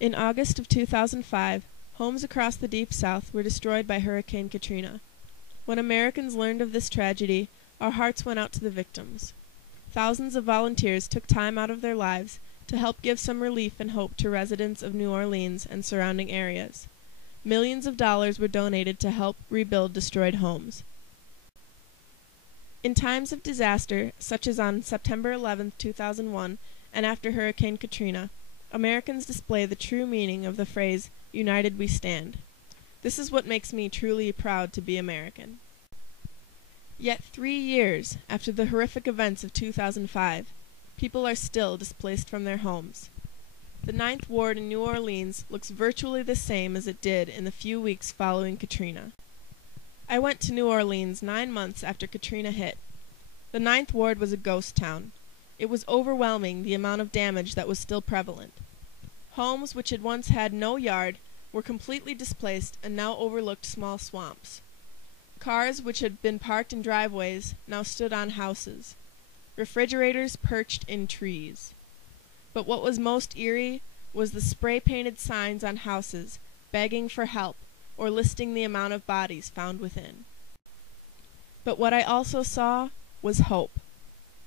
In August of 2005, homes across the Deep South were destroyed by Hurricane Katrina. When Americans learned of this tragedy, our hearts went out to the victims. Thousands of volunteers took time out of their lives to help give some relief and hope to residents of New Orleans and surrounding areas. Millions of dollars were donated to help rebuild destroyed homes. In times of disaster, such as on September 11, 2001, and after Hurricane Katrina, Americans display the true meaning of the phrase, "United we stand." This is what makes me truly proud to be American. Yet 3 years after the horrific events of 2005, people are still displaced from their homes. The Ninth Ward in New Orleans looks virtually the same as it did in the few weeks following Katrina. I went to New Orleans 9 months after Katrina hit. The Ninth Ward was a ghost town. It was overwhelming the amount of damage that was still prevalent. Homes which had once had no yard were completely displaced and now overlooked small swamps. Cars which had been parked in driveways now stood on houses. Refrigerators perched in trees. But what was most eerie was the spray-painted signs on houses begging for help or listing the amount of bodies found within. But what I also saw was hope.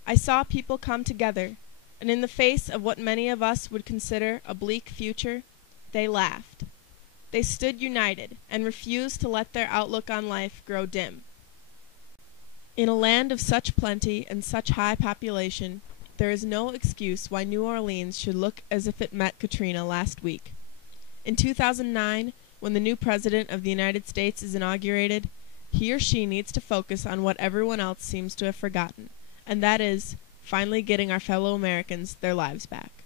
I saw people come together, and in the face of what many of us would consider a bleak future, they laughed. They stood united and refused to let their outlook on life grow dim. In a land of such plenty and such high population, there is no excuse why New Orleans should look as if it met Katrina last week. In 2009, when the new President of the United States is inaugurated, he or she needs to focus on what everyone else seems to have forgotten, and that is, finally getting our fellow Americans their lives back.